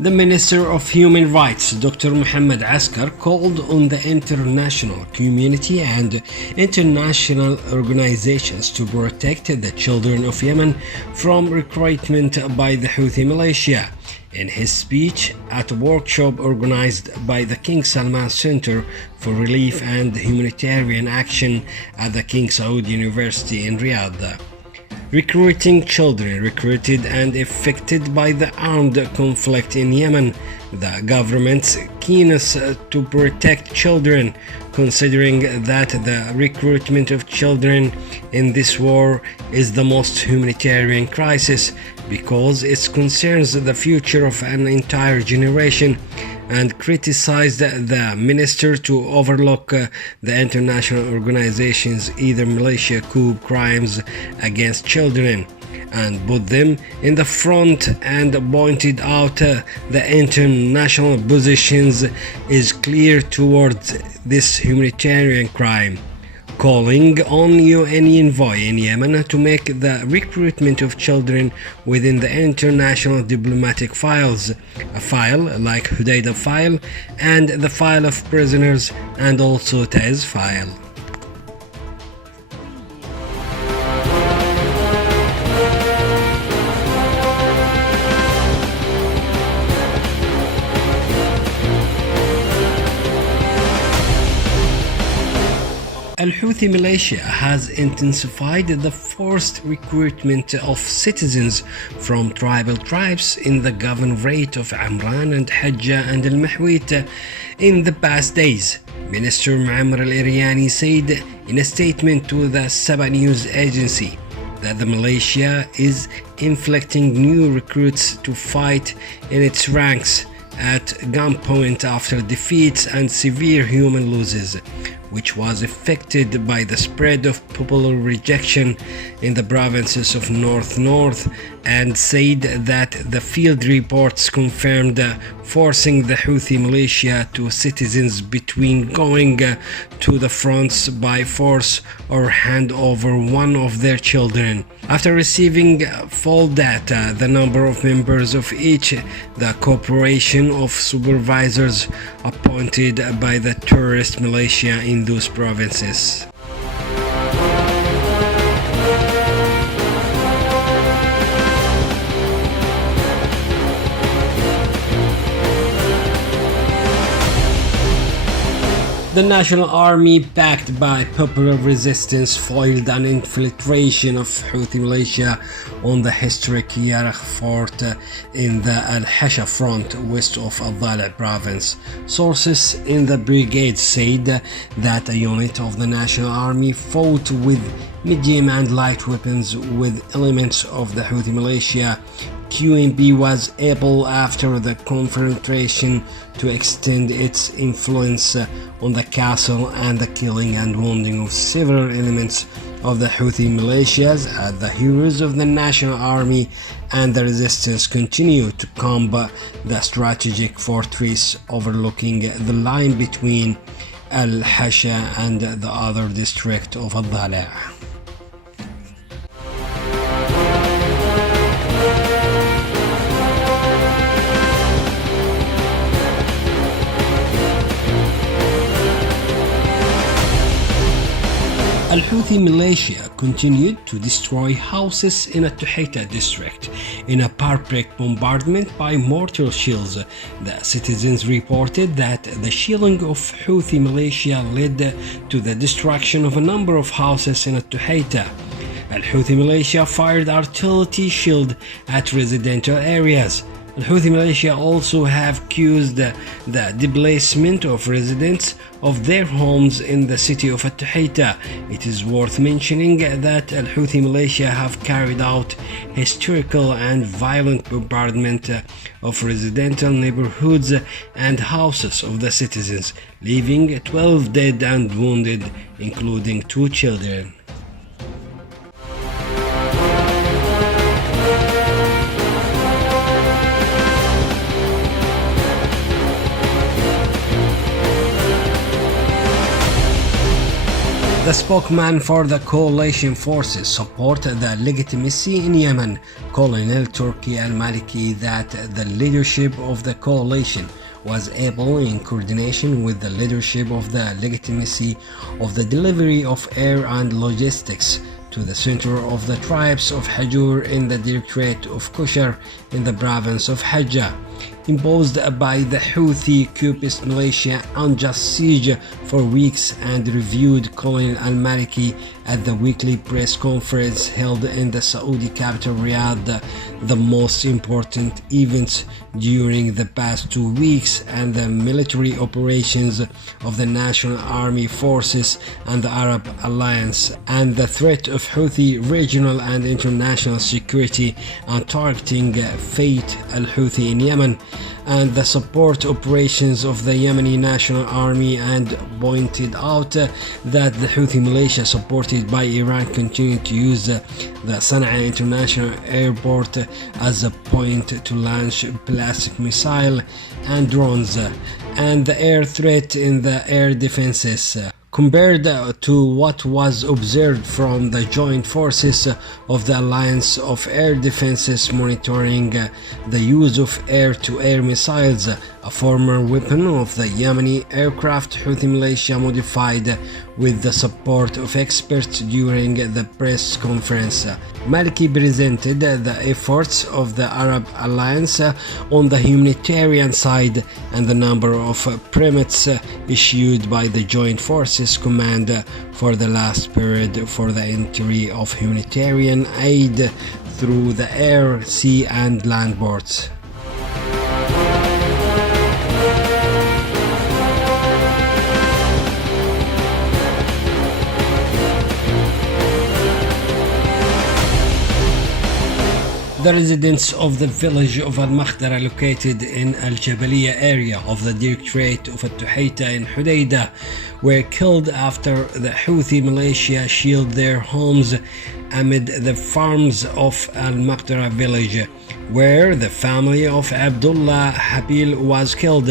The Minister of Human Rights, Dr. Mohammed Askar, called on the international community and international organizations to protect the children of Yemen from recruitment by the Houthi militia. In his speech at a workshop organized by the King Salman Center for Relief and Humanitarian Action at the King Saud University in Riyadh. Recruiting children recruited and affected by the armed conflict in Yemen, the government's keenness to protect children, considering that the recruitment of children in this war is the most humanitarian crisis because it concerns the future of an entire generation, and criticized the minister to overlook the international organizations' either militia coup crimes against children and put them in the front, and pointed out the international positions is clear towards this humanitarian crime, calling on UN envoy in Yemen to make the recruitment of children within the international diplomatic files, a file like Hudaydah file and the file of prisoners, and also Taz file. Al-Houthi militia has intensified the forced recruitment of citizens from tribal tribes in the governorate of Amran and Hajjah and Al-Mahwit in the past days. Minister Muammar al-Iryani said in a statement to the Saba news agency that the militia is inflicting new recruits to fight in its ranks at gunpoint after defeats and severe human losses, which was affected by the spread of popular rejection in the provinces of North, and said that the field reports confirmed forcing the Houthi militia to citizens between going to the fronts by force or hand over one of their children. After receiving full data, the number of members of each, the corporation of supervisors appointed by the terrorist militia in those provinces. The National Army, backed by popular resistance, foiled an infiltration of Houthi militia on the historic Yarq fort in the Al-Hasha front west of Al-Dala province. Sources in the brigade said that a unit of the National Army fought with medium and light weapons with elements of the Houthi militia. QMB was able, after the confrontation, to extend its influence on the castle and the killing and wounding of several elements of the Houthi militias. The heroes of the National Army and the resistance continue to combat the strategic fortress overlooking the line between Al-Hasha and the other district of Al-Dala. Al-Houthi militia continued to destroy houses in a Tuhaita district in a barbaric bombardment by mortar shells. The citizens reported that the shelling of Houthi militia led to the destruction of a number of houses in Tuhaita. Al-Houthi militia fired artillery shells at residential areas. The Houthi militia also have accused the displacement of residents of their homes in the city of Tuhaita. It is worth mentioning that Al-Houthi militia have carried out historical and violent bombardment of residential neighborhoods and houses of the citizens, leaving 12 dead and wounded, including 2 children. The The spokesman for the coalition forces support the legitimacy in Yemen, Colonel Turki al-Maliki, that the leadership of the coalition was able, in coordination with the leadership of the legitimacy of the delivery of air and logistics to the center of the tribes of Hajur in the Directorate of Kushar in the province of Hajjah, imposed by the Houthi Qubist militia unjust siege for weeks, and reviewed Colonel al-Maliki at the weekly press conference held in the Saudi capital Riyadh, the most important events during the past 2 weeks and the military operations of the National Army Forces and the Arab Alliance, and the threat of Houthi regional and international security and targeting Fayt al-Houthi in Yemen, and the support operations of the Yemeni National Army, and pointed out that the Houthi militia supported by Iran continue to use the Sana'a International Airport as a point to launch ballistic missile and drones, and the air threat in the air defenses. Compared to what was observed from the joint forces of the Alliance of Air Defenses monitoring the use of air-to-air missiles, a former weapon of the Yemeni aircraft Houthi militia modified with the support of experts during the press conference. Maliki presented the efforts of the Arab Alliance on the humanitarian side and the number of permits issued by the Joint Forces Command for the last period for the entry of humanitarian aid through the air, sea and land ports. The residents of the village of Al-Makhdara, located in Al-Jabaliya area of the Directorate of Al-Tuhaita in Hudaydah, were killed after the Houthi militia shelled their homes amid the farms of Al-Makhdara village, where the family of Abdullah Habil was killed.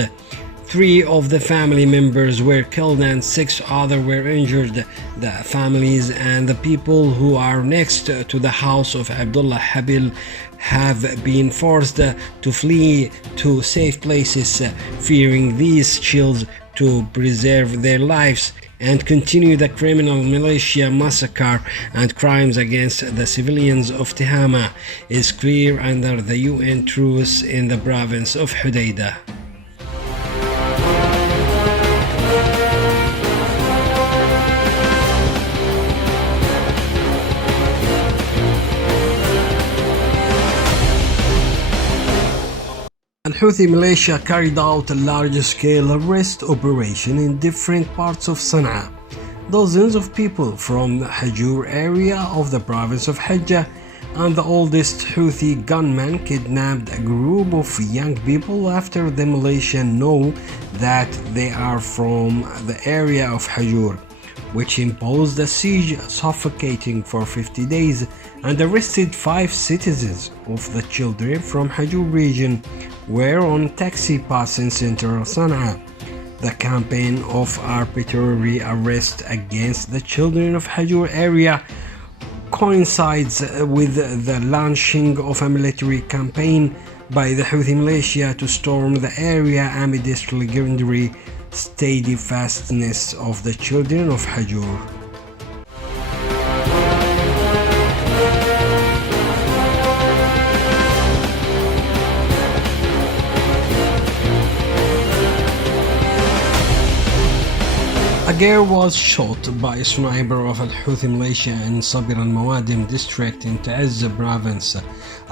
3 of the family members were killed and 6 others were injured. The families and the people who are next to the house of Abdullah Habil have been forced to flee to safe places, fearing these shells to preserve their lives and continue the criminal militia massacre and crimes against the civilians of Tihama is clear under the UN truce in the province of Hudaydah. Al-Houthi militia carried out a large-scale arrest operation in different parts of Sana'a. Dozens of people from the Hajur area of the province of Hajjah and the oldest Houthi gunman kidnapped a group of young people after the militia know that they are from the area of Hajur, which imposed a siege suffocating for 50 days and arrested 5 citizens of the children from Hajur region were on taxi pass in central Sana'a. The campaign of arbitrary arrest against the children of Hajur area coincides with the launching of a military campaign by the Houthi militia to storm the area amidst legendary steadfastness of the children of Hajur. A girl was shot by a sniper of Al-Houthi militia in Sabir al-Mawadim district in Ta'izz province.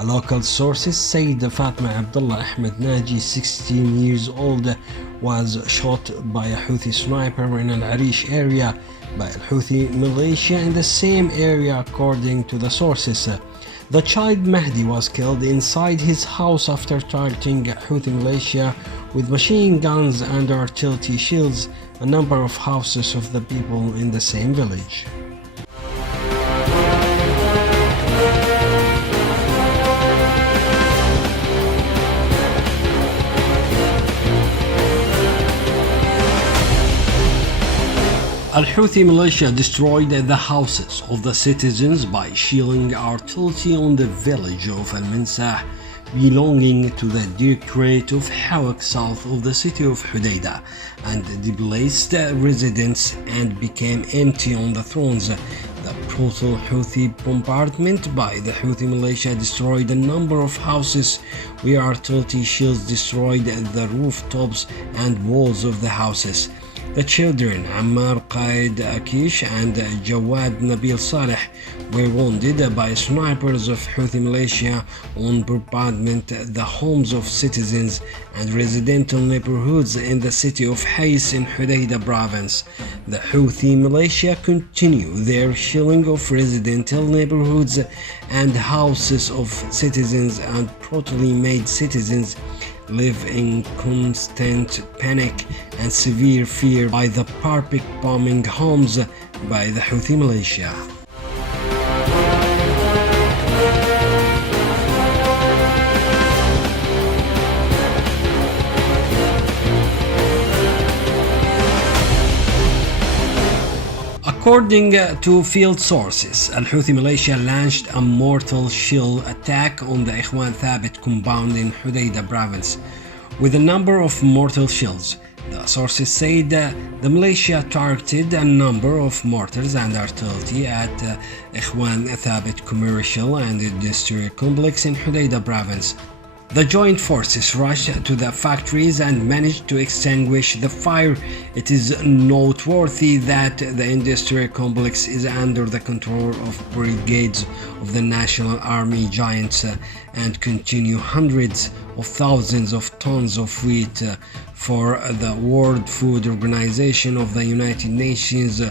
A local sources said Fatma Abdullah Ahmed Naji, 16 years old, was shot by a Houthi sniper in Al-Arish area by Al-Houthi militia in the same area according to the sources. The child Mahdi was killed inside his house after targeting Houthi militia with machine guns and artillery shells a number of houses of the people in the same village. Al-Houthi militia destroyed the houses of the citizens by shelling artillery on the village of Al-Mansah belonging to the Directorate of Hawk south of the city of Hudaydah and displaced residents and became empty on the thrones. The brutal Houthi bombardment by the Houthi militia destroyed a number of houses where artillery shells destroyed the rooftops and walls of the houses. The children Ammar Qaid Akish and Jawad Nabil Saleh were wounded by snipers of Houthi militia on bombardment the homes of citizens and residential neighborhoods in the city of Hais in Hudaydah province. The Houthi militia continue their shelling of residential neighborhoods and houses of citizens, and brutally made citizens live in constant panic and severe fear by the barbaric bombing homes by the Houthi militia. According to field sources, Al-Houthi militia launched a mortal shell attack on the Ikhwan Thabit compound in Hudaydah province with a number of mortar shells. The sources said the militia targeted a number of mortars and artillery at Ikhwan Thabit commercial and industrial complex in Hudaydah province. The joint forces rushed to the factories and managed to extinguish the fire. It is noteworthy that the industrial complex is under the control of brigades of the National Army giants and continue hundreds of thousands of tons of wheat for the World Food Organization of the United Nations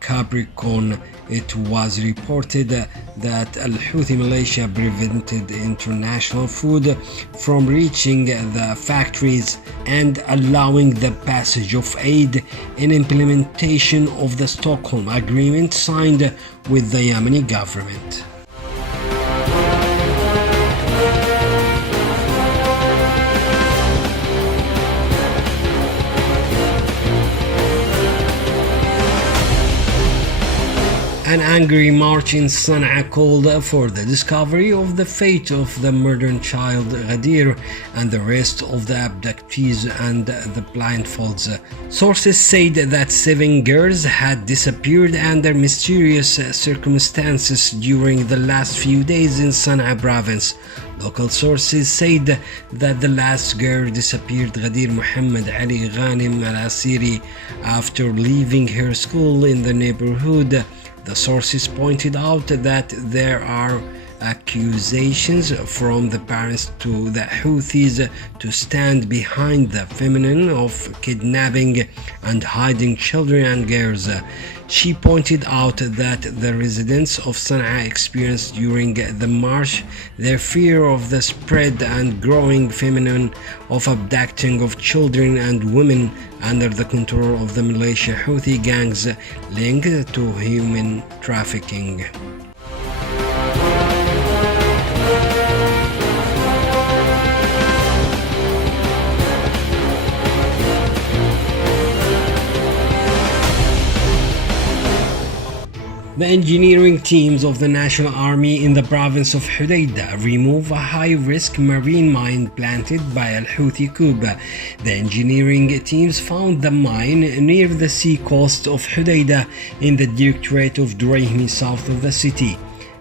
Capricorn. It was reported that Al-Houthi militia prevented international food from reaching the factories and allowing the passage of aid in implementation of the Stockholm Agreement signed with the Yemeni government. An angry march in Sana'a called for the discovery of the fate of the murdered child Ghadir and the rest of the abductees and the blindfolds. Sources said that 7 girls had disappeared under mysterious circumstances during the last few days in Sana'a province. Local sources said that the last girl disappeared, Ghadir Muhammad Ali Ghanim Al-Asiri, after leaving her school in the neighborhood. The sources pointed out that there are accusations from the parents to the Houthis to stand behind the phenomenon of kidnapping and hiding children and girls. She pointed out that the residents of Sana'a experienced during the march their fear of the spread and growing phenomenon of abducting of children and women under the control of the militia Houthi gangs linked to human trafficking. The engineering teams of the National Army in the province of Hudaydah remove a high-risk marine mine planted by Al-Houthi coup. The engineering teams found the mine near the sea coast of Hudaydah in the Directorate of Durrahmi south of the city.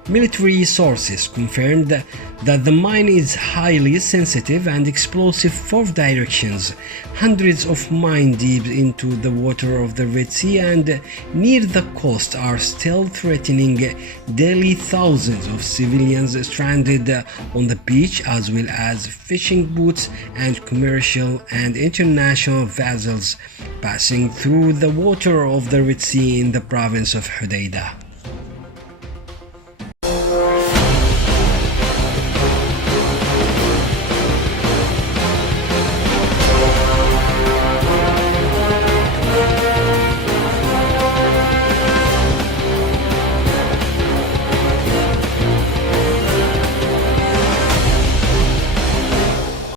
Military sources confirmed that the mine is highly sensitive and explosive for directions. Hundreds of mine deep into the water of the Red Sea and near the coast are still threatening daily thousands of civilians stranded on the beach, as well as fishing boats and commercial and international vessels passing through the water of the Red Sea in the province of Hudaydah.